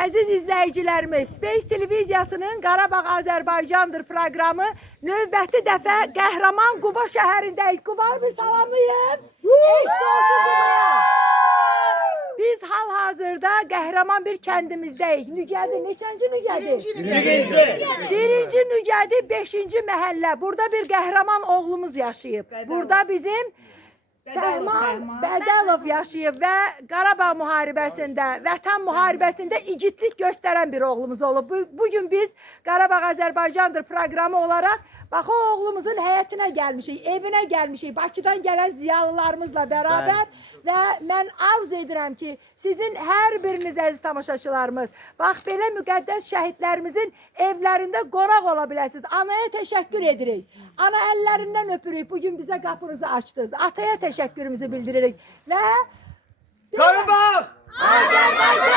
Əziz izləyicilərimiz, Space Televiziyasının Qarabağ Azərbaycandır proqramı növbəti dəfə Qəhrəman Quba şəhərindəyik. Qubanı bir salamlayın. Eşq olsun Qubaya. Biz hal-hazırda qəhrəman bir kəndimizdəyik. Nügədi, neçənci Nügədi? Birinci Nügədi, 5-ci məhəllə. Burada bir qəhrəman oğlumuz yaşayıb. Burada bizim Səhman Bədəlov yaşayıb və Qarabağ müharibəsində, Vətən müharibəsində igidlik göstərən bir oğlumuz olub. Bugün biz Qarabağ Azərbaycandır proqramı olaraq bax o oğlumuzun həyətinə gəlmişik, evinə gəlmişik, Bakıdan gələn ziyalılarımızla bərabər və mən arzu edirəm ki, sizin hər biriniz əziz tamaşaçılarımız, bax belə müqəddəs şəhidlərimizin evlərində qonaq ola biləsiniz. Anaya təşəkkür edirik. Ana əllərindən öpürük. Bugün bizə qapınızı açdınız. Ataya təşəkkürümüzü bildiririk və Qarabağ! Azərbaycan!